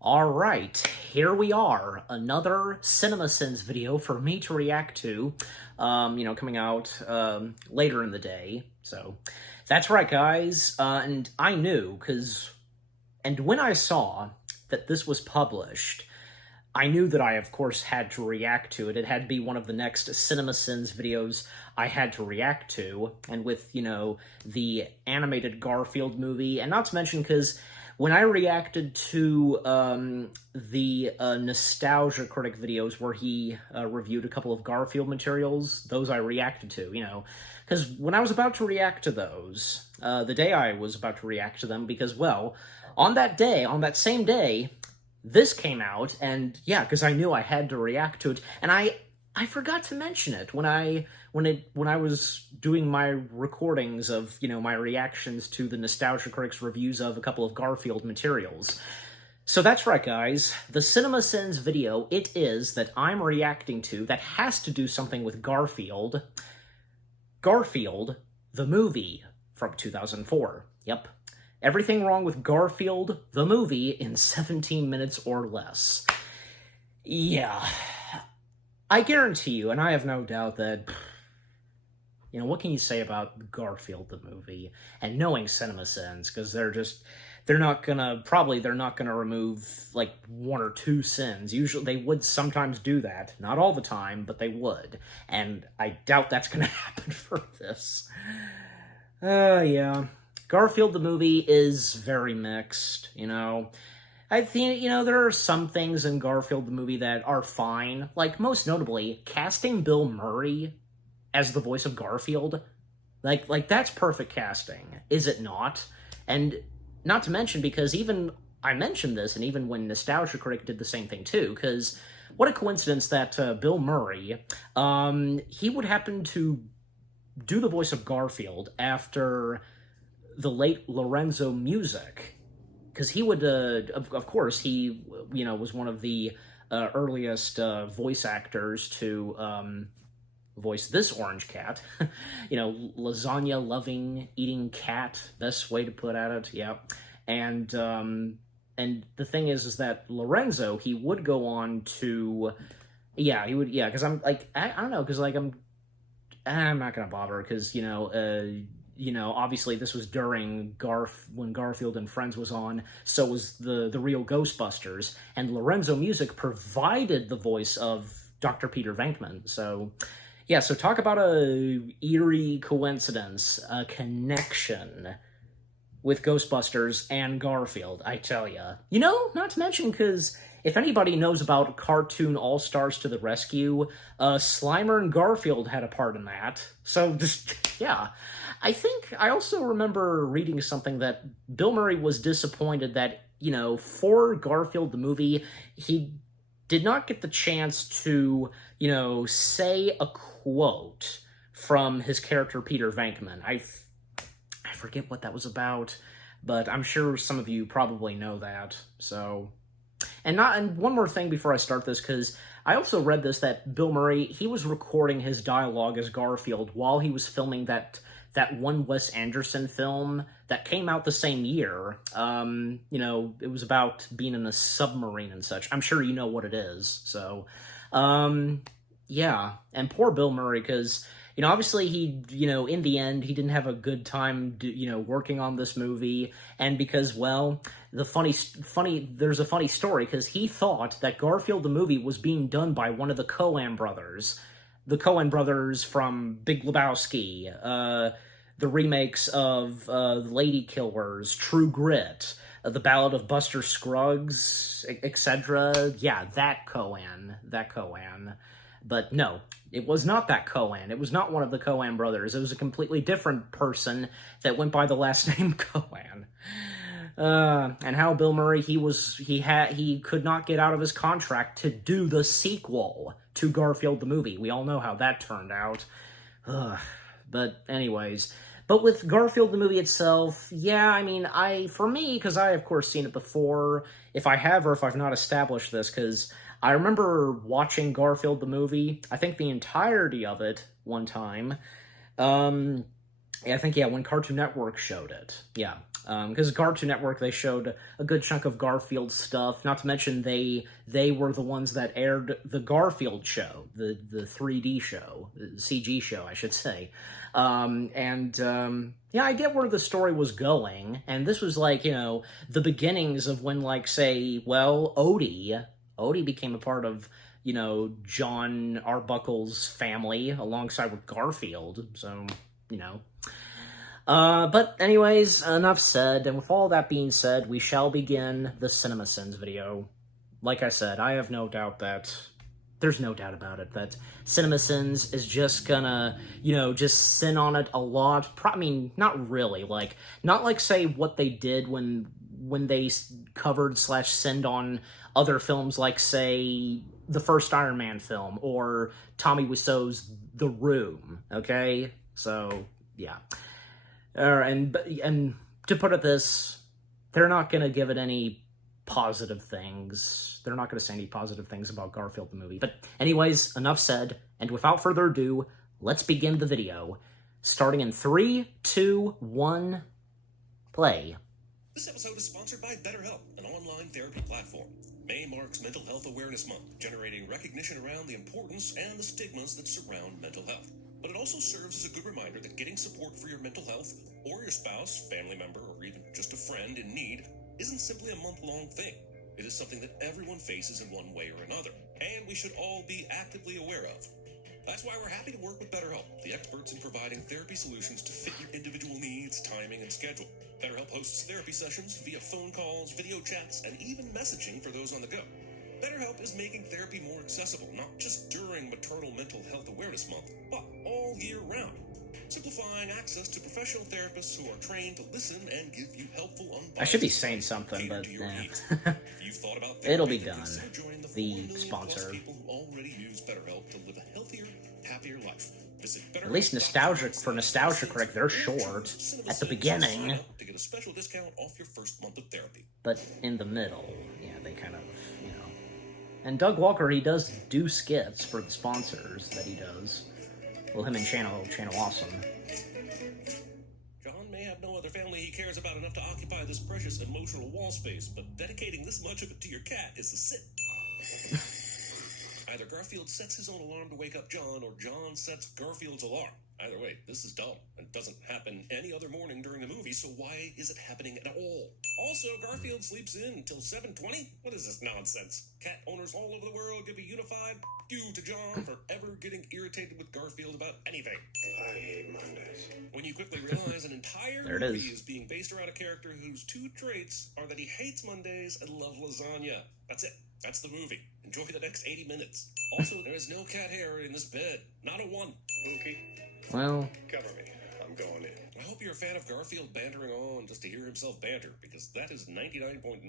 Alright, here we are. Another CinemaSins video for me to react to, coming out later in the day. So, that's right, guys. And I knew, and when I saw that this was published, I knew that I, of course, had to react to it. It had to be one of the next CinemaSins videos I had to react to. And with, the animated Garfield movie, and not to mention, because when I reacted to the Nostalgia Critic videos where he reviewed a couple of Garfield materials, those I reacted to, because when I was about to react to those, the day I was about to react to them, because, well, on that same day, this came out, and yeah, because I knew I had to react to it, and I forgot to mention it when I was doing my recordings of, my reactions to the Nostalgia Critics reviews of a couple of Garfield materials. So that's right, guys. The CinemaSins video it is that I'm reacting to that has to do something with Garfield. Garfield, the movie from 2004. Yep. Everything wrong with Garfield, the movie, in 17 minutes or less. Yeah. I guarantee you, and I have no doubt that, what can you say about Garfield, the movie? And knowing CinemaSins, because they're not gonna remove, like, one or two sins. Usually, they would sometimes do that. Not all the time, but they would. And I doubt that's gonna happen for this. Yeah. Garfield the movie is very mixed, I think, there are some things in Garfield the movie that are fine. Like, most notably, casting Bill Murray as the voice of Garfield. Like that's perfect casting, is it not? And not to mention, because I mentioned this, and even when Nostalgia Critic did the same thing too, because what a coincidence that Bill Murray, he would happen to do the voice of Garfield after the late Lorenzo Music, because he would, of course, he, was one of the earliest voice actors to voice this orange cat. Lasagna-loving, eating cat, best way to put it, yeah. And the thing is that Lorenzo, he would go on to, because I'm, like, I don't know, because, like, I'm not gonna bother, because, obviously this was during when Garfield and Friends was on, so was the real Ghostbusters, and Lorenzo Music provided the voice of Dr. Peter Venkman. So, yeah, so talk about a eerie coincidence, a connection with Ghostbusters and Garfield, I tell ya. Not to mention, because if anybody knows about Cartoon All-Stars to the Rescue, Slimer and Garfield had a part in that. So, just, yeah. I think I also remember reading something that Bill Murray was disappointed that, for Garfield the movie, he did not get the chance to, say a quote from his character Peter Venkman. I forget what that was about, but I'm sure some of you probably know that, so. And one more thing before I start this, because I also read this, that Bill Murray, he was recording his dialogue as Garfield while he was filming that one Wes Anderson film that came out the same year. It was about being in a submarine and such. I'm sure you know what it is, so. Yeah, and poor Bill Murray, because, obviously he, in the end, he didn't have a good time, working on this movie, and because, well, there's a funny story, because he thought that Garfield the movie was being done by one of the Coen brothers. The Coen brothers from Big Lebowski, the remakes of Lady Killers, True Grit, The Ballad of Buster Scruggs, etc. Yeah, that Coen. But no, it was not that Coen. It was not one of the Coen brothers. It was a completely different person that went by the last name Coen. And how Bill Murray, he could not get out of his contract to do the sequel to Garfield the movie. We all know how that turned out. But anyways, but with Garfield the movie itself, yeah, I mean, for me, because I, of course, seen it before, if I have or if I've not established this, because I remember watching Garfield the movie, I think the entirety of it, one time, I think, yeah, when Cartoon Network showed it, yeah. Because Cartoon Network, they showed a good chunk of Garfield stuff. Not to mention they were the ones that aired the Garfield show, the 3D show, the CG show, I should say. Yeah, I get where the story was going, and this was like, you know, the beginnings of when, like, say, well, Odie became a part of, you know, John Arbuckle's family alongside with Garfield, so, you know. But anyways, enough said, and with all that being said, we shall begin the CinemaSins video. Like I said, I have no doubt that, there's no doubt about it, that CinemaSins is just gonna, you know, just sin on it a lot. I mean, not really, like, not like, say, what they did when they covered / sinned on other films like, say, the first Iron Man film, or Tommy Wiseau's The Room, okay? So, yeah. And to put it this, they're not going to give it any positive things. They're not going to say any positive things about Garfield the movie. But anyways, enough said, and without further ado, let's begin the video. Starting in 3, 2, 1, play. This episode is sponsored by BetterHelp, an online therapy platform. May marks Mental Health Awareness Month, generating recognition around the importance and the stigmas that surround mental health. But it also serves as a good reminder that getting support for your mental health, or your spouse, family member, or even just a friend in need, isn't simply a month-long thing. It is something that everyone faces in one way or another, and we should all be actively aware of. That's why we're happy to work with BetterHelp, the experts in providing therapy solutions to fit your individual needs, timing, and schedule. BetterHelp hosts therapy sessions via phone calls, video chats, and even messaging for those on the go. BetterHelp is making therapy more accessible, not just during Maternal Mental Health Awareness Month, but all year round. Simplifying access to professional therapists who are trained to listen and give you helpful, unbiased. I should be saying something, but it'll be done. The sponsor. People who already use BetterHelp to live a healthier, happier life. At least nostalgic for nostalgia correct, they're short at the beginning, to get a special discount off your first month of therapy. But in the middle, yeah, they kind of, you know. And Doug Walker, he does do skits for the sponsors that he does. Well, him and Channel Awesome. John may have no other family he cares about enough to occupy this precious emotional wall space, but dedicating this much of it to your cat is a sin. Either Garfield sets his own alarm to wake up John, or John sets Garfield's alarm. Either way, this is dumb, and doesn't happen any other morning during the movie, so why is it happening at all? Also, Garfield sleeps in until 7:20? What is this nonsense? Cat owners all over the world could be unified. You to John for ever getting irritated with Garfield about anything. I hate Mondays. When you quickly realize an entire movie is being based around a character whose two traits are that he hates Mondays and loves lasagna. That's it. That's the movie. Enjoy the next 80 minutes. Also, there is no cat hair in this bed. Not a one. Mookie, Well, cover me. I'm going in. I hope you're a fan of Garfield bantering on just to hear himself banter, because that is 99.9%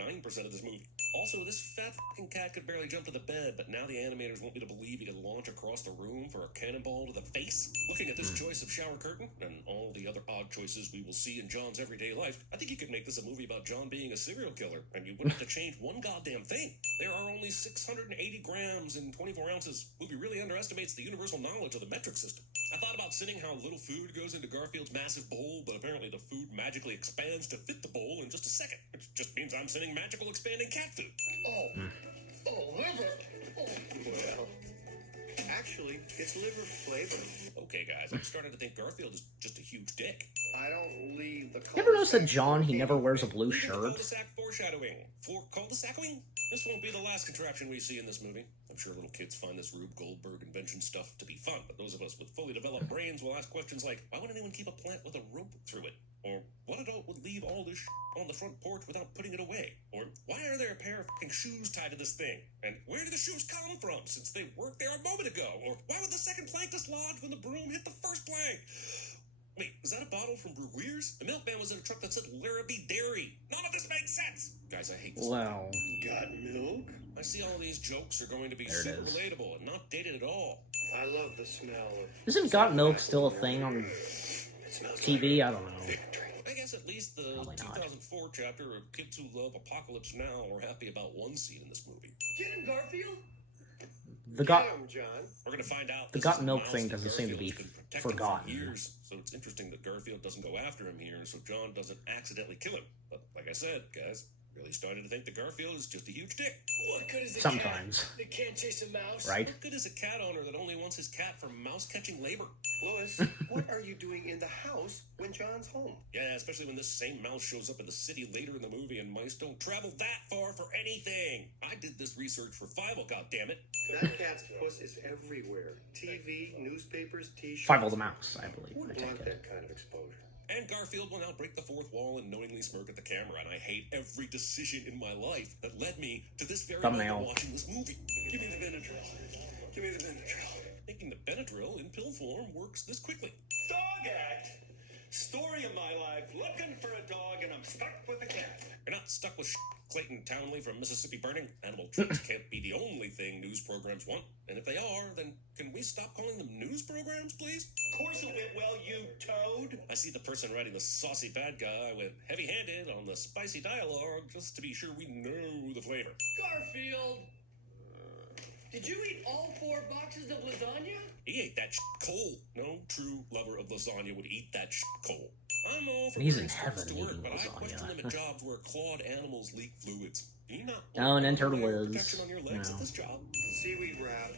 of this movie. Also, this fat fucking cat could barely jump to the bed, but now the animators want me to believe he can launch across the room for a cannonball to the face? Looking at this choice of shower curtain, and all the other odd choices we will see in John's everyday life, I think you could make this a movie about John being a serial killer, and you wouldn't have to change one goddamn thing. There are only 680 grams in 24 ounces. Movie really underestimates the universal knowledge of the metric system. I thought about sending how little food goes into Garfield's massive bowl, but apparently the food magically expands to fit the bowl in just a second, which just means I'm sending magical expanding cat food. Oh, liver. Oh, well, actually, it's liver flavor. Okay, guys, I'm starting to think Garfield is just a huge dick. I don't leave the. you ever notice that John, he never wears a blue shirt? Cul-de-sac foreshadowing. Cul-de-sacking? This won't be the last contraption we see in this movie. I'm sure little kids find this Rube Goldberg invention stuff to be fun, but those of us with fully developed brains will ask questions like, why would anyone keep a plant with a rope through it? Or, what adult would leave all this on the front porch without putting it away? Or, why are there a pair of fucking shoes tied to this thing? And where did the shoes come from, since they weren't there a moment ago? Or, why would the second plank dislodge when the broom hit the first plank? Wait, is that a bottle from Brewers? The milkman was in a truck that said Larrabee Dairy. None of this makes sense! Guys, I hate this. Wow. Got milk? I see all these jokes are going to be super relatable and not dated at all. I love the smell of... Isn't Got Milk still a thing on TV? I don't know. I guess at least the 2004 chapter of Kids Who Love Apocalypse Now are happy about one scene in this movie. Get him, Garfield! The Get got 'em, John. We're going to find out. the this got is a milk mouse thing that doesn't seem to be Garfield's been protecting forgotten. For years, so it's interesting that Garfield doesn't go after him here, so John doesn't accidentally kill him. But like I said, guys, really started to think that Garfield is just a huge dick. What good is a Sometimes. cat that can't chase a mouse? Right? What good is a cat owner that only wants his cat for mouse-catching labor? Lois, what are you doing in the house when John's home? Yeah, especially when this same mouse shows up in the city later in the movie, and mice don't travel that far for anything. I did this research for Fievel, goddammit. That cat's puss is everywhere. TV, newspapers, t-shirts. Fievel the mouse, I believe. I Wouldn't take want it. that kind of exposure. And Garfield will now break the fourth wall and knowingly smirk at the camera, and I hate every decision in my life that led me to this very Thumbnail. moment watching this movie. Give me the Benadryl. Give me the Benadryl. Thinking the Benadryl in pill form works this quickly. Dog act. Story of my life. Looking for a dog and I'm stuck with a cat. You're not stuck with Clayton Townley from Mississippi Burning. Animal treats can't be the only thing news programs want. And if they are, then can we stop calling them news programs, please? Of course it went well, you toad. I see the person writing the saucy bad guy went heavy-handed on the spicy dialogue just to be sure we know the flavor. Garfield. Did you eat all 4 boxes of lasagna? He ate that cold. No true lover of lasagna would eat that cold. I'm all for And he's in putting sports heaven to work, eating but I question lasagna. them at jobs where clawed animals leak fluids. Do you not Oh, and enter layer Liz. protection on your legs No. at this job? Seaweed wrap,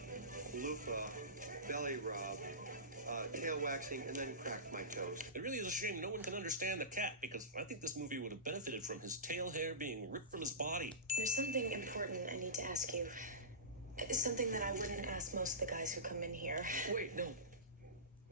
loofah, belly rub, tail waxing, and then cracked my toes. It really is a shame no one can understand the cat, because I think this movie would have benefited from his tail hair being ripped from his body. There's something important I need to ask you. Something that I wouldn't ask most of the guys who come in here. Wait, no.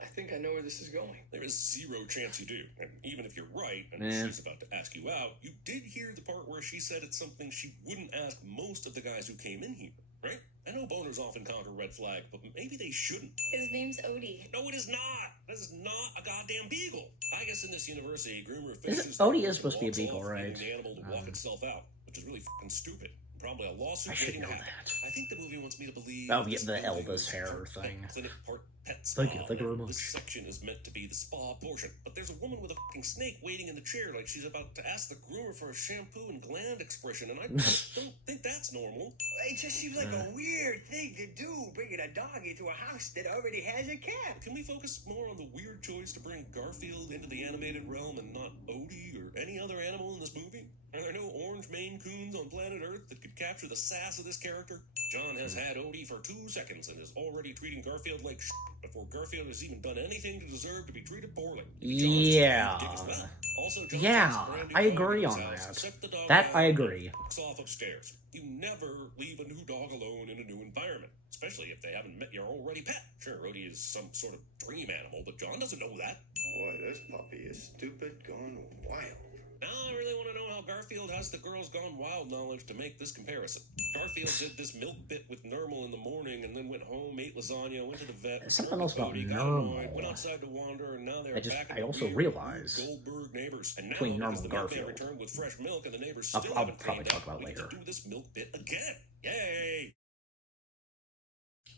I think I know where this is going. There is zero chance you do. And even if you're right, and Yeah. she's about to ask you out, you did hear the part where she said it's something she wouldn't ask most of the guys who came in here, right? I know boners often counter red flag, but maybe they shouldn't. His name's Odie. No, it is not. That is not a goddamn beagle. I guess in this universe, a groomer Is it- finishes Odie the is supposed to be a walks beagle, off, right? leaving the animal to walk itself out, which is really fucking stupid. Probably a lawsuit I should waiting to know happen. that. I think the movie wants me to believe. Oh, yeah, this the building Elvis is hair part thing. vet clinic, part pet Thank you spa, very and much. This section is meant to be the spa portion, but there's a woman with a fucking snake waiting in the chair, like she's about to ask the groomer for a shampoo and gland expression, and I just don't think that's normal. It just seems like a weird thing to do, bringing a dog into a house that already has a cat. Can we focus more on the weird choice to bring Garfield into the animated realm and not Odie or any other animal in this movie? Are there no orange Maine Coons on planet Earth that could capture the sass of this character? John has had Odie for 2 seconds and is already treating Garfield like before Garfield has even done anything to deserve to be treated poorly. Yeah. John's a dick as well. Also, John Yeah, takes a brand new I dog agree in his on house, that. set the dog That down, I agree. walks off upstairs. You never leave a new dog alone in a new environment, especially if they haven't met your already pet. Sure, Odie is some sort of dream animal, but John doesn't know that. Boy, this puppy is stupid gone wild. Now I really want to know how Garfield has the Girls Gone Wild knowledge to make this comparison. Garfield did this milk bit with Normal in the morning and then went home, ate lasagna, went to the vet. There's something else about Odie, got Normal. annoyed, went outside to wander, and now they're I just- back I at also the weird realized Goldberg neighbors. And now, between because Normal the and milkman Garfield. returned with fresh milk and the neighbors I'll still probably haven't cleaned talk up, about we later. get to do this milk bit again. Yay!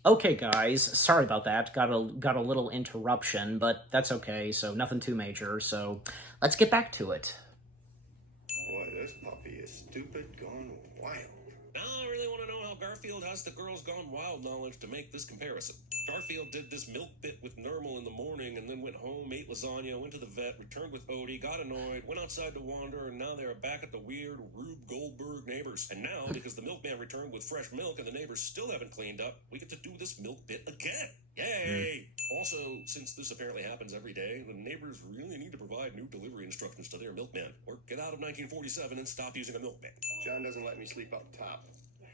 Okay, guys, sorry about that. Got a little interruption, but that's okay. So nothing too major. So let's get back to it. Boy, this puppy is stupid gone wild. Now I really want to know how Garfield has the Girls Gone Wild knowledge to make this comparison. Garfield did this milk bit with Normal in the morning and then went home, ate lasagna, went to the vet, returned with Odie, got annoyed, went outside to wander, and now they're back at the weird Rube Goldberg neighbors. And now, because the milkman returned with fresh milk and the neighbors still haven't cleaned up, we get to do this milk bit again. Yay! Also, since this apparently happens every day, the neighbors really need to provide new delivery instructions to their milkman, or get out of 1947 and stop using a milkman. John doesn't let me sleep up top.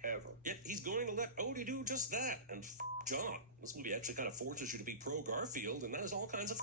Ever. Yet he's going to let Odie do just that. And John, this movie actually kind of forces you to be pro-Garfield, and that is all kinds of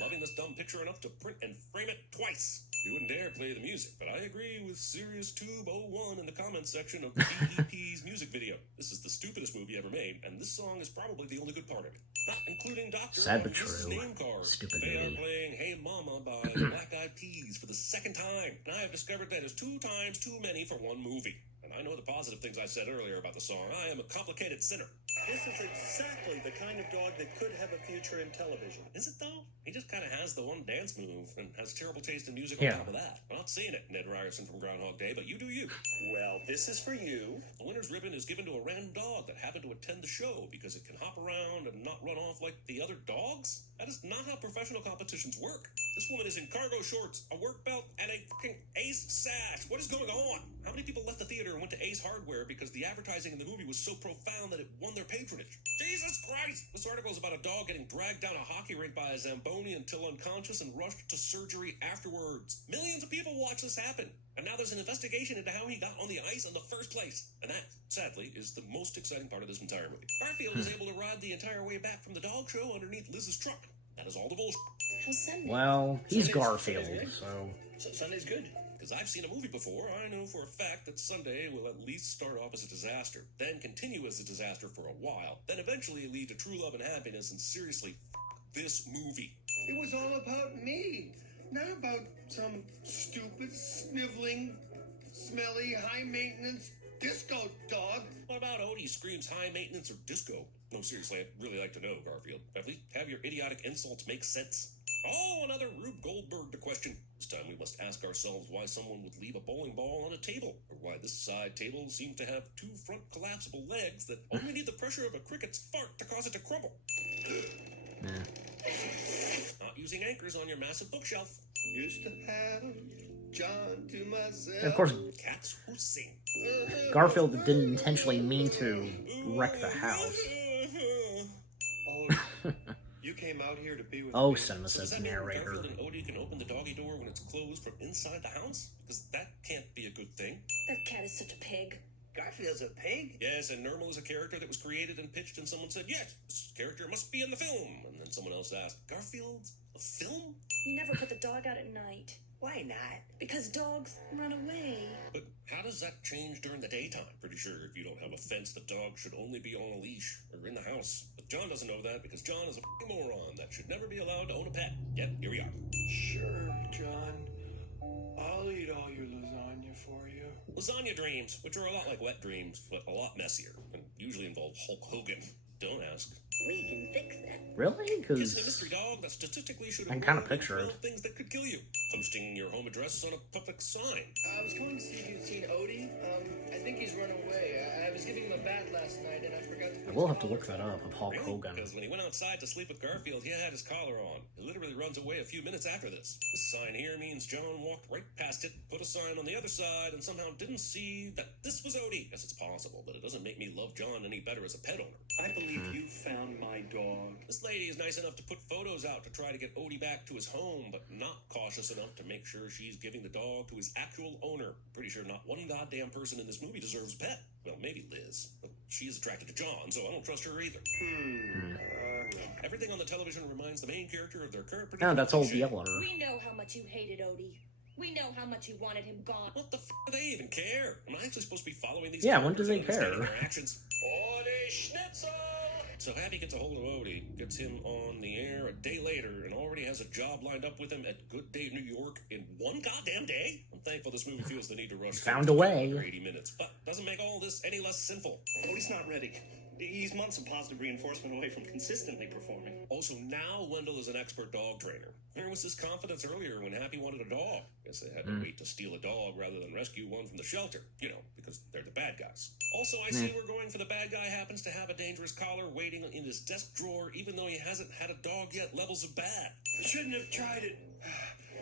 loving this dumb picture enough to print and frame it twice. You wouldn't dare play the music, but I agree with Serious Tube 01 in the comments section of the DEP's music video. This is the stupidest movie ever made, and this song is probably the only good part of it. Not including Dr. Sad but This true. name card. Stupid They movie. are playing Hey Mama by the Black Eyed Peas for the second time, and I have discovered that is 2 times too many for one movie. And I know the positive things I said earlier about the song. I am a complicated sinner. This is exactly the kind of dog that could have a future in television. Is it though? He just kind of has the one dance move and has terrible taste in music Yeah. on top of that. I'm not seeing it, Ned Ryerson from Groundhog Day, but you do you. Well, this is for you. The winner's ribbon is given to a random dog that happened to attend the show because it can hop around and not run off like the other dogs. That is not how professional competitions work. This woman is in cargo shorts, a work belt, and a fucking Ace sash. What is going on? How many people left the theater and went to Ace Hardware because the advertising in the movie was so profound that it won their patronage? Jesus Christ! This article is about a dog getting dragged down a hockey rink by a Zamboni until unconscious and rushed to surgery afterwards. Millions of people watch this happen. And now there's an investigation into how he got on the ice in the first place. And that, sadly, is the most exciting part of this entire movie. Garfield is able to ride the entire way back from the dog show underneath Liz's truck. That is all the bullshit. How's Sunday? Well, he's Sunday's Garfield, good. so... Sunday's good. Because I've seen a movie before, I know for a fact that Sunday will at least start off as a disaster, then continue as a disaster for a while, then eventually lead to true love and happiness, and seriously, this movie. It was all about me, not about some stupid, sniveling, smelly, high-maintenance disco dog. What about Odie screams high maintenance or disco? No, seriously, I'd really like to know, Garfield. At least have your idiotic insults make sense. Oh, another Rube Goldberg to question. This time we must ask ourselves why someone would leave a bowling ball on a table, or why this side table seems to have two front collapsible legs that only need the pressure of a cricket's fart to cause it to crumble. Not using anchors on your massive bookshelf. Used to have John to myself. And of course, Cats who sing. Garfield didn't intentionally mean to wreck the house. Oh, you came out here to be with Oh, me. So does CinemaSins that mean narrator. Garfield and Odie can open the doggy door when it's closed from inside the house? Because that can't be a good thing. That cat is such a pig. Garfield's a pig? Yes, and Normal is a character that was created and pitched, and someone said, yes, this character must be in the film. And then someone else asked, Garfield, a film? You never put the dog out at night. Why not? Because dogs run away. But how does that change during the daytime? Pretty sure if you don't have a fence, the dog should only be on a leash or in the house. But John doesn't know that because John is a f***ing moron that should never be allowed to own a pet. Yet, here we are. Sure, John. I'll eat all your lasagna for you. Lasagna dreams, which are a lot like wet dreams, but a lot messier, and usually involve Hulk Hogan. Don't ask. We can fix that. Really? Kissing a Because mystery dog that statistically should I have can kinda warned you picture it. 12 things that could kill you. Posting your home address on a public sign. I was calling to see if you'd seen Odie. I think he's run away. I was giving him a bath last night and I forgot to put I will his have to look collar that on. up of Hulk Really? Hogan. Because when he went outside to sleep with Garfield, he had his collar on. He literally runs away a few minutes after this. This sign here means John walked right past it, put a sign on the other side, and somehow didn't see that this was Odie. Yes, it's possible, but it doesn't make me love John any better as a pet owner. I believe you found my dog. This lady is nice enough to put photos out to try to get Odie back to his home, but not cautious enough to make sure she's giving the dog to his actual owner. Pretty sure not one goddamn person in this movie deserves a pet. Well, maybe Liz. But she is attracted to John, so I don't trust her either. Everything on the television reminds the main character of their current Oh, predicament. that's Old Shit. Yeller. We know how much you hated Odie. We know how much you wanted him gone. What the f*** do they even care? Am I actually supposed to be following these Yeah, when characters do they and understanding care? their actions? Odie Schnitzel! So Happy gets a hold of Odie, gets him on the air a day later, and already has a job lined up with him at Good Day New York in one goddamn day? I'm thankful this movie feels the need to rush Found through a way. under 80 minutes, but doesn't make all this any less sinful. Odie's not ready. He's months of positive reinforcement away from consistently performing. Also, now Wendell is an expert dog trainer. Where was his confidence earlier when Happy wanted a dog? Guess they had to wait to steal a dog rather than rescue one from the shelter. You know, because they're the bad guys. Also, I see we're going for the bad guy happens to have a dangerous collar waiting in his desk drawer even though he hasn't had a dog yet. Levels of bad. Shouldn't have tried it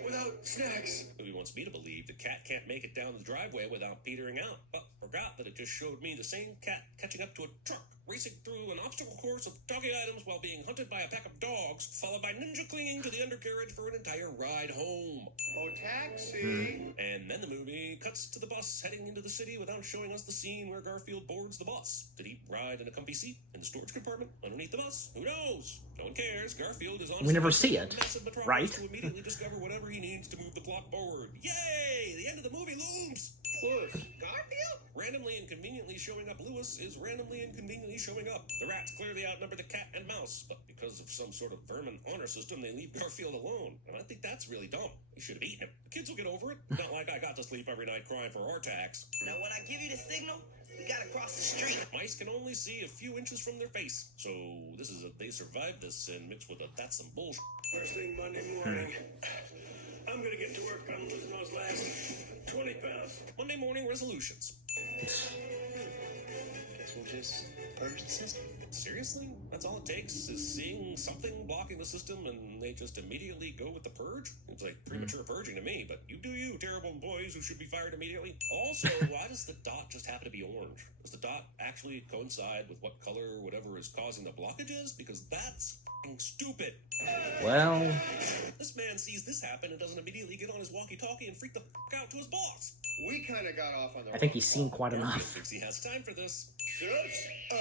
without snacks. Movie wants me to believe the cat can't make it down the driveway without petering out, but forgot that it just showed me the same cat catching up to a truck, racing through an obstacle course of doggy items while being hunted by a pack of dogs, followed by Ninja clinging to the undercarriage for an entire ride home. Oh, taxi. And then the movie cuts to the bus heading into the city without showing us the scene where Garfield boards the bus. Did he ride in a comfy seat in the storage compartment underneath the bus? Who knows? No one cares. Garfield is on We never his way see to it, a massive metropolis right? to immediately discover whatever he needs to move the plot forward. Yay! The end of the movie looms! Lewis. Garfield? Randomly and conveniently showing up Lewis is randomly and conveniently showing up. The rats clearly outnumber the cat and mouse, but because of some sort of vermin honor system, they leave Garfield alone. And I think that's really dumb. They should have eaten him. The kids will get over it. Not like I got to sleep every night crying for our tax. Now, when I give you the signal, We gotta cross the street. Mice can only see a few inches from their face, so they survived this and mixed with a that's some bullshit. First thing Monday morning, I'm gonna get to work on losing those last 20 pounds. Monday morning resolutions. Guess we'll just purge the system. Seriously? That's all it takes is seeing something blocking the system and they just immediately go with the purge? It's like premature purging to me, but you do you, terrible employees who should be fired immediately. Also, why does the dot just happen to be orange? Does the dot actually coincide with what color or whatever is causing the blockages? Because that's f***ing stupid. Well, This man sees this happen and doesn't immediately get on his walkie-talkie and freak the f*** out to his boss. We kind of got off on the I think he's seen quite Garfield enough. thinks he has time for this. Shut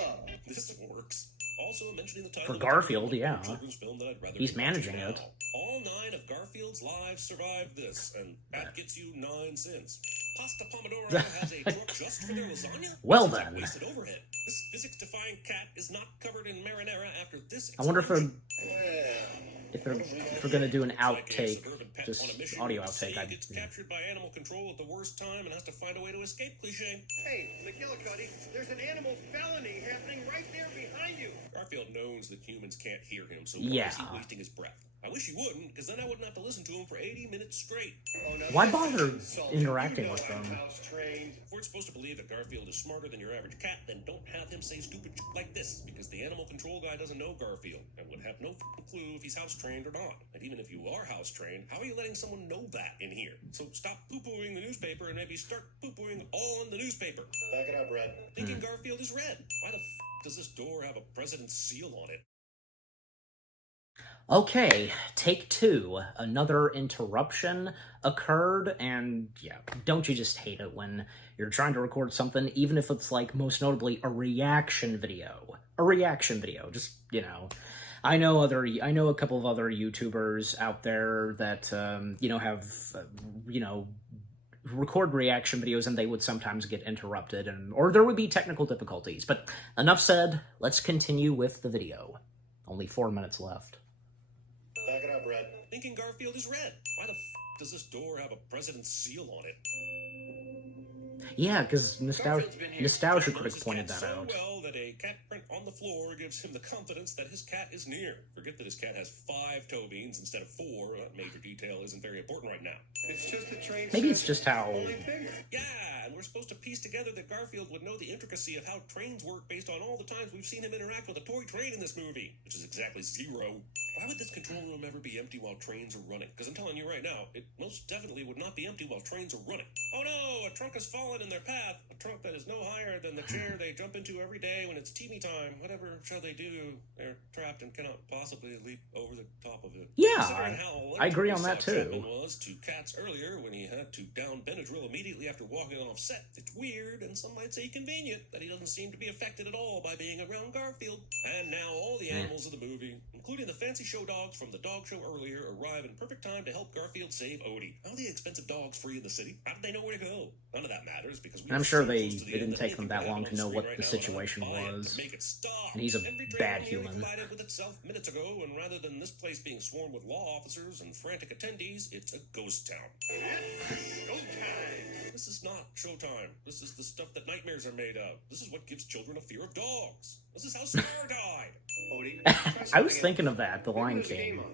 up. This works. Also mentioning the title For of Garfield, a yeah. children's film that I'd rather He's be watching managing now. it. All 9 of Garfield's lives survived this, and that gets you 9 cents. Pasta Pomodoro has a truck just for their lasagna? Well This is like then. wasted overhead. This physics-defying cat is not covered in marinara after this. I wonder explosion. if we're gonna do an It's like a outtake, suburban pet just on a mission audio who outtake. gets captured by animal control at the worst time and has to find a way to escape. Cliche. Hey, McGillicuddy, there's an animal felony happening right there behind you. Garfield knows that humans can't hear him, so why Yeah. is he wasting his breath? I wish he wouldn't, because then I wouldn't have to listen to him for 80 minutes straight. Oh, no, Why that's bother insulting. interacting You know with I'm them? house trained. If we're supposed to believe that Garfield is smarter than your average cat, then don't have him say stupid shit like this, because the animal control guy doesn't know Garfield, and would have no f***ing clue if he's house-trained or not. And even if you are house-trained, how are you letting someone know that in here? So stop poo-pooing the newspaper and maybe start poo-pooing on the newspaper. Back it up, Red. Thinking Garfield is red. Why the f*** does this door have a president's seal on it? Okay, take 2. Another interruption occurred, and yeah, don't you just hate it when you're trying to record something, even if it's like, most notably, a reaction video? A reaction video, just, you know. I know a couple of other YouTubers out there that, have, record reaction videos and they would sometimes get interrupted, or there would be technical difficulties. But enough said, let's continue with the video. Only 4 minutes left. Back it up, Red. Thinking Garfield is red. Why the f*** does this door have a president's seal on it? Yeah, because Nostalgia Critic Knows his pointed cat that so out. well that a cat print on the floor gives him the confidence that his cat is near. Forget that his cat has 5 toe beans instead of 4. That major detail isn't very important right now. It's just a train. Maybe it's set, just how... only bigger. Yeah, and we're supposed to piece together that Garfield would know the intricacy of how trains work based on all the times we've seen him interact with a toy train in this movie, which is exactly 0. Why would this control room ever be empty while trains are running? Because I'm telling you right now, it most definitely would not be empty while trains are running. Oh no, a trunk has fallen in their path. A trunk that is no higher than the chair they jump into every day when it's TV time. Whatever shall they do? They're trapped and cannot possibly leap over the top of it. Yeah, Considering how I agree on electric that too. Chapman was to cats earlier when he had to down Benadryl immediately after walking off set. It's weird, and some might say convenient, that he doesn't seem to be affected at all by being around Garfield. And now all the animals of the movie, including the fancy show dogs from the dog show earlier, arrive in perfect time to help Garfield save Odie. How are the expensive dogs free in the city? How did they know where to go? None of that matters, because I'm sure they didn't take them that long to know what the situation was. And he's a bad human. Collided with itself minutes ago, and rather than this place being swarmed with law officers and frantic attendees, it's a ghost town. Showtime. This is not showtime. This is the stuff that nightmares are made of. This is what gives children a fear of dogs. This is how Scar died. Odie, I was thinking of that, The Lion There's a King. game on.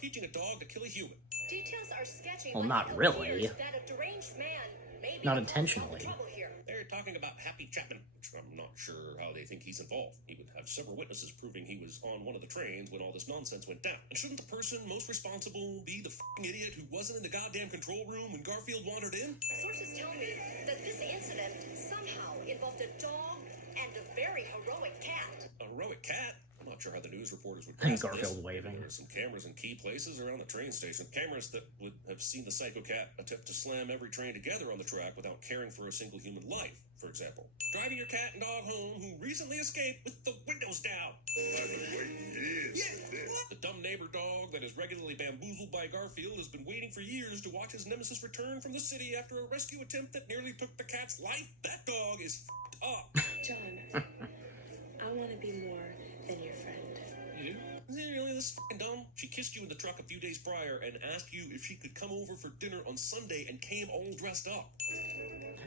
Teaching a dog to kill a human. Details are sketchy. Well, but not it really. appears that a deranged man may be Not causing intentionally. trouble here. They're talking about Happy Chapman, which I'm not sure how they think he's involved. He would have several witnesses proving he was on one of the trains when all this nonsense went down. And shouldn't the person most responsible be the f***ing idiot who wasn't in the goddamn control room when Garfield wandered in? Sources tell me that this incident somehow involved a dog and a very heroic cat. A heroic cat? I'm not sure how the news reporters would And grasp Garfield this. waving. There were some cameras in key places around the train station. Cameras that would have seen the psycho cat attempt to slam every train together on the track without caring for a single human life, for example. Driving your cat and dog home who recently escaped with the windows down. The dumb neighbor dog that is regularly bamboozled by Garfield has been waiting for years to watch his nemesis return from the city after a rescue attempt that nearly took the cat's life. That dog is f***ed up. John, I want to be more than your friend. You do? Is it really this f***ing dumb? She kissed you in the truck a few days prior and asked you if she could come over for dinner on Sunday and came all dressed up.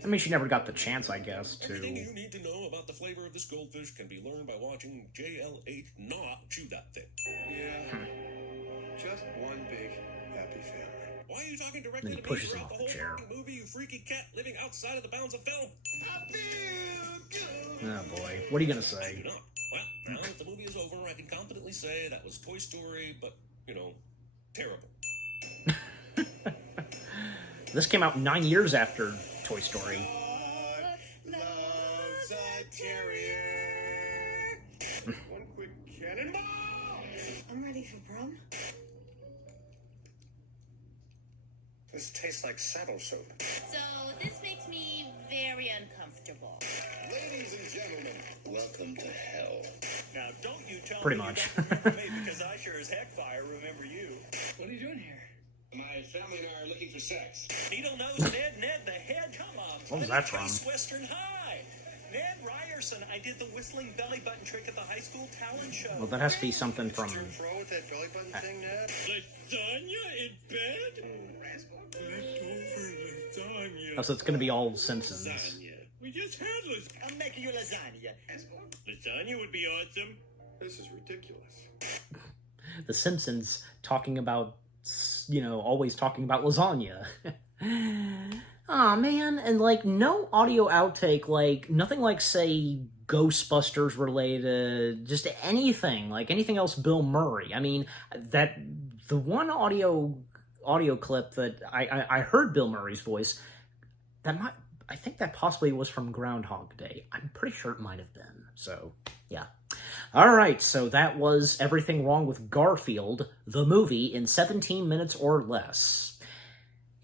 I mean, she never got the chance, I guess, Everything to... you need to know about the flavor of this goldfish can be learned by watching JLH not chew that thing. Yeah. Just one big happy family. Why are you talking Then directly he to me pushes him throughout off the the whole chair. fucking movie, you freaky cat living outside of the bounds of film? I feel good. Oh boy, what are you gonna I say? do not. Well, now that the movie is over, I can confidently say that was Toy Story, but, you know, terrible. This came out 9 years after Toy Story. Loves a terrier. One quick cannonball. I'm ready for prom. This tastes like saddle soap. So this makes me very uncomfortable. Ladies and gentlemen, welcome to hell. Now, don't you tell Pretty me much. you don't remember me, because I sure as heck fire remember you. What are you doing here? My family and I are looking for sex. Needle Nose Ned the Head, come on. What was buddy, that from? Case Western High. Ned Ryerson, I did the whistling belly button trick at the high school talent show. Well, that has to be something from... Turn pro with that belly button thing, Ned? Lasagna in bed? Leftover lasagna. Oh, so it's gonna be all Simpsons. Lasagna. We just had lasagna. I'm making you lasagna. Lasagna would be awesome. This is ridiculous. The Simpsons talking about, you know, always talking about lasagna. Aw, man, and, like, no audio outtake, like, nothing like, say, Ghostbusters related, just anything, like, anything else Bill Murray. I mean, the one audio clip that I heard Bill Murray's voice, I think that possibly was from Groundhog Day. I'm pretty sure it might have been, so, yeah. Alright, so that was Everything Wrong with Garfield, the movie, in 17 minutes or less.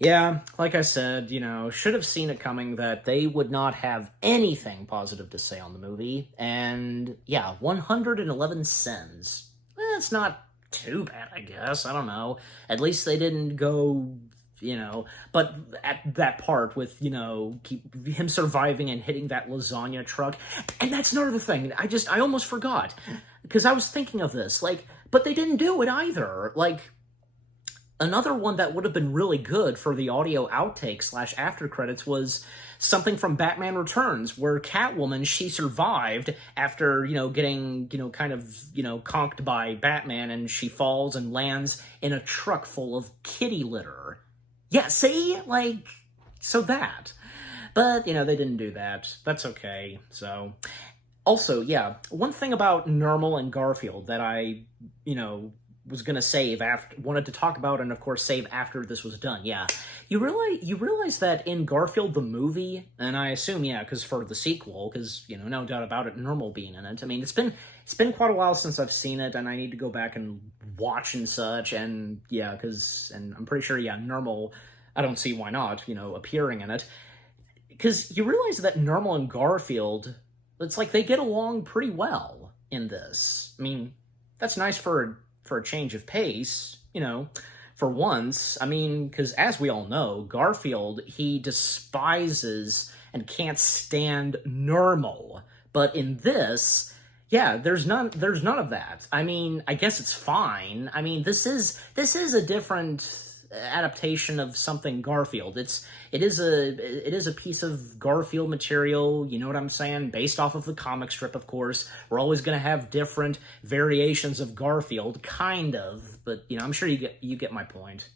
Yeah, like I said, you know, should have seen it coming that they would not have anything positive to say on the movie, and, yeah, 111 cents. It's not too bad, I guess, I don't know. At least they didn't go... You know, but at that part with, you know, him surviving and hitting that lasagna truck, and that's another thing, I almost forgot, because I was thinking of this, like, but they didn't do it either, like, another one that would have been really good for the audio outtake / after credits was something from Batman Returns, where Catwoman, she survived after, you know, getting, you know, kind of, you know, conked by Batman, and she falls and lands in a truck full of kitty litter. Yeah, see? Like, so that. But, you know, they didn't do that. That's okay, so. Also, yeah, one thing about Normal and Garfield that I, you know, was gonna save after, wanted to talk about and, of course, save after this was done, yeah. You realize that in Garfield the movie, and I assume, yeah, because for the sequel, because, you know, no doubt about it, Normal being in it, I mean, it's been quite a while since I've seen it, and I need to go back and watch and such, and, yeah, and I'm pretty sure, yeah, Normal, I don't see why not, you know, appearing in it, because you realize that Normal and Garfield, it's like they get along pretty well in this. I mean, that's nice for a change of pace, you know, for once. I mean, because as we all know, Garfield, he despises and can't stand Normal. But in this, yeah, there's none of that. I mean, I guess it's fine. I mean, this is a different adaptation of something Garfield. It is a piece of Garfield material, you know what I'm saying, based off of the comic strip, of course. We're always going to have different variations of Garfield, kind of, but, you know, I'm sure you get my point.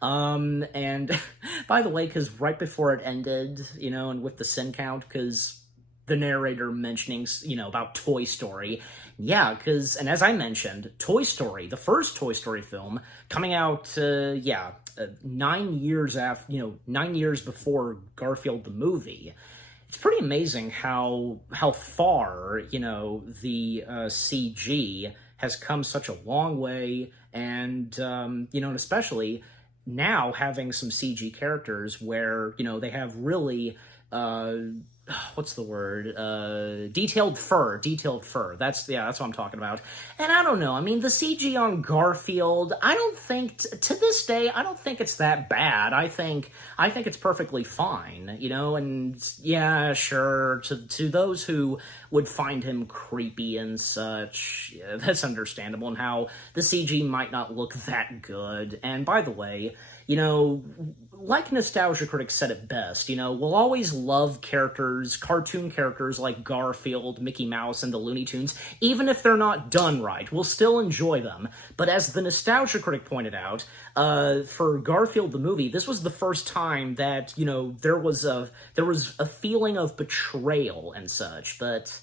And, by the way, because right before it ended, you know, and with the sin count, because the narrator mentioning, you know, about Toy Story, yeah, because, and as I mentioned, Toy Story, the first Toy Story film, coming out, 9 years after, you know, 9 years before Garfield the movie. It's pretty amazing how far, you know, the CG has come such a long way, and, you know, and especially now having some CG characters where, you know, they have really, what's the word? Detailed fur. That's what I'm talking about. And I don't know, I mean, the CG on Garfield, I don't think, to this day, I don't think it's that bad. I think it's perfectly fine, you know, and yeah, sure, to those who would find him creepy and such, yeah, that's understandable, and how the CG might not look that good. And by the way, you know, like Nostalgia Critic said it best, we'll always love characters, cartoon characters like Garfield, Mickey Mouse, and the Looney Tunes, even if they're not done right. We'll still enjoy them. But as the Nostalgia Critic pointed out, for Garfield the movie, this was the first time that, there was a feeling of betrayal and such, but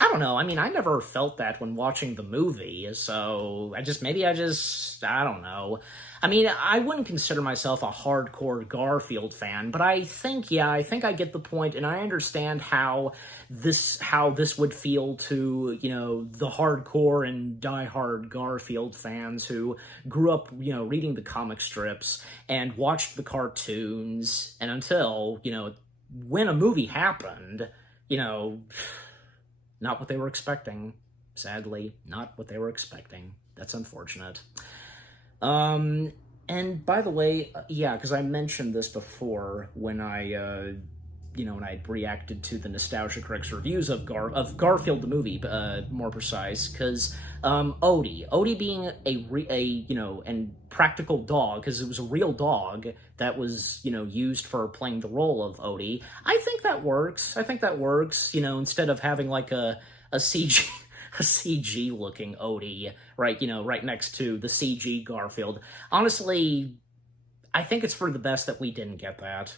I don't know. I mean, I never felt that when watching the movie, so I don't know. I mean, I wouldn't consider myself a hardcore Garfield fan, but I think I get the point, and I understand how this would feel to, the hardcore and diehard Garfield fans who grew up, reading the comic strips and watched the cartoons, and until, when a movie happened, not what they were expecting. Sadly, not what they were expecting. That's unfortunate. And by the way, because I mentioned this before when I reacted to the Nostalgia Critic's reviews of Garfield the movie, more precise, because Odie being a practical dog, because it was a real dog that was, used for playing the role of Odie. I think that works. Instead of having like a CG a CG looking Odie, right, right next to the CG Garfield. Honestly, I think it's for the best that we didn't get that,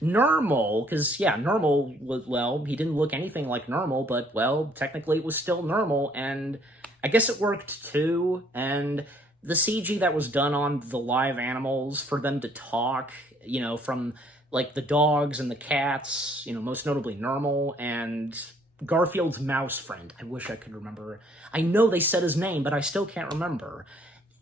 Normal, because, Normal, well, he didn't look anything like Normal, but, well, technically it was still Normal, and I guess it worked too, and the CG that was done on the live animals, for them to talk, from, like, the dogs and the cats, most notably Normal, and Garfield's mouse friend. I wish I could remember. I know they said his name, but I still can't remember.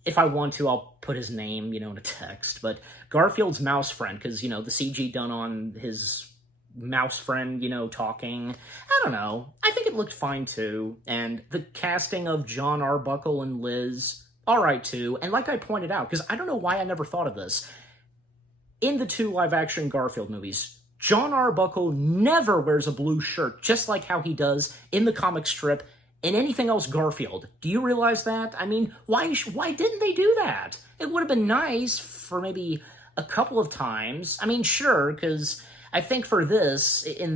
If I want to, I'll put his name, in a text, but Garfield's mouse friend, because, the CG done on his mouse friend, talking, I don't know. I think it looked fine, too, and the casting of John Arbuckle and Liz, alright, too, and like I pointed out, because I don't know why I never thought of this, in the 2 live-action Garfield movies, John Arbuckle never wears a blue shirt, just like how he does in the comic strip and anything else Garfield. Do you realize that? I mean, why didn't they do that? It would have been nice for maybe a couple of times. I mean, sure, because I think for in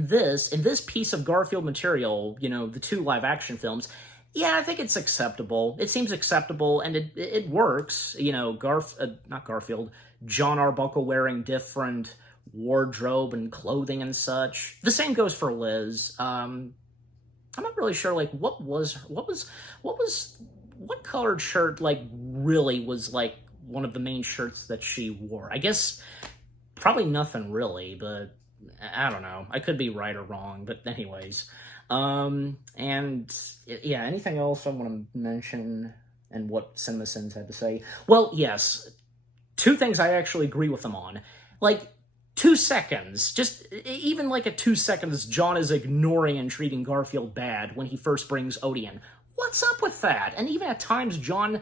this piece of Garfield material, the 2 live-action films, I think it's acceptable. It seems acceptable, and it works. Not Garfield, John Arbuckle wearing different wardrobe and clothing and such. The same goes for Liz. I'm not really sure, like, what colored shirt, like, really was, like, one of the main shirts that she wore. I guess probably nothing really, but I don't know. I could be right or wrong, but anyways. And anything else I want to mention and what CinemaSins had to say? Well, yes, 2 things I actually agree with them on. Like, 2 seconds, just even like a 2 seconds, John is ignoring and treating Garfield bad when he first brings Odie in. What's up with that? And even at times, John,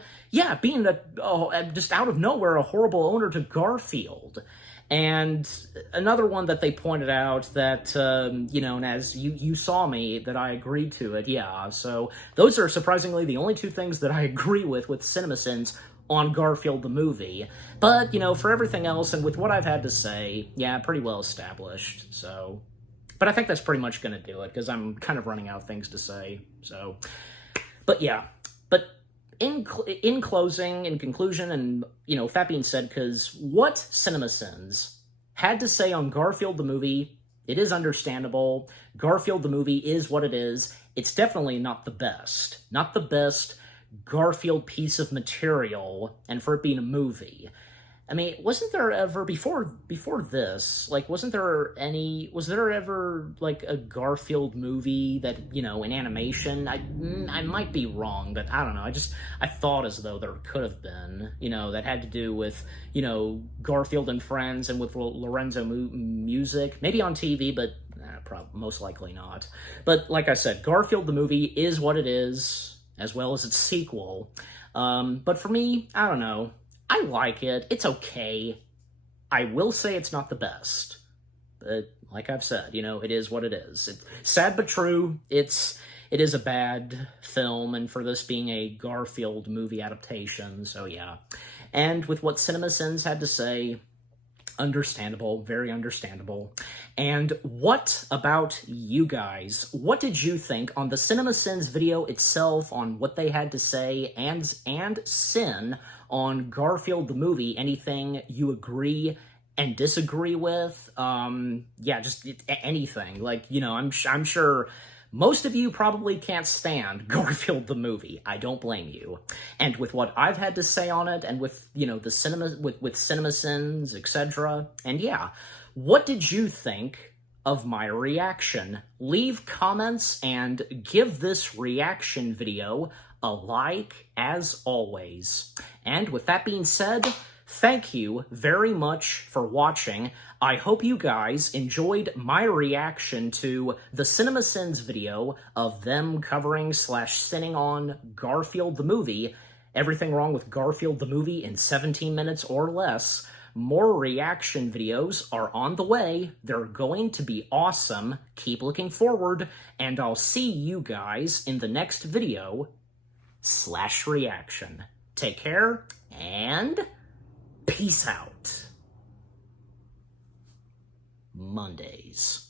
being just out of nowhere a horrible owner to Garfield. And another one that they pointed out that, and as you saw me, that I agreed to it, so those are surprisingly the only 2 things that I agree with CinemaSins on Garfield the movie. But, for everything else, and with what I've had to say, pretty well established, so. But I think that's pretty much going to do it, because I'm kind of running out of things to say, so. But but in closing, in conclusion, and, with that being said, because what CinemaSins had to say on Garfield the movie, it is understandable. Garfield the movie is what it is. It's definitely not the best. Not the best Garfield piece of material, and for it being a movie. I mean, wasn't there ever, before this, like, was there ever, like, a Garfield movie that, in animation? I might be wrong, but I don't know, I thought as though there could have been, that had to do with, Garfield and Friends and with Lorenzo music, maybe on TV, but most likely not. But, like I said, Garfield the movie is what it is, as well as its sequel. But for me, I don't know. I like it. It's okay. I will say it's not the best. But like I've said, it is what it is. It's sad but true. It is a bad film, and for this being a Garfield movie adaptation, so yeah. And with what CinemaSins had to say, Understandable, very understandable. And what about you guys? What did you think on the CinemaSins video itself, on what they had to say, and Sin on Garfield the movie? Anything you agree and disagree with? Yeah, just anything. Like, you know, I'm sure most of you probably can't stand Garfield the movie. I don't blame you. And with what I've had to say on it, and with, you know, the cinema, with CinemaSins, etc. And yeah, what did you think of my reaction? Leave comments and give this reaction video a like, as always. And with that being said, thank you very much for watching. I hope you guys enjoyed my reaction to the CinemaSins video of them covering / sinning on Garfield the movie. Everything wrong with Garfield the movie in 17 minutes or less. More reaction videos are on the way. They're going to be awesome. Keep looking forward, and I'll see you guys in the next video / reaction. Take care, and peace out. Mondays.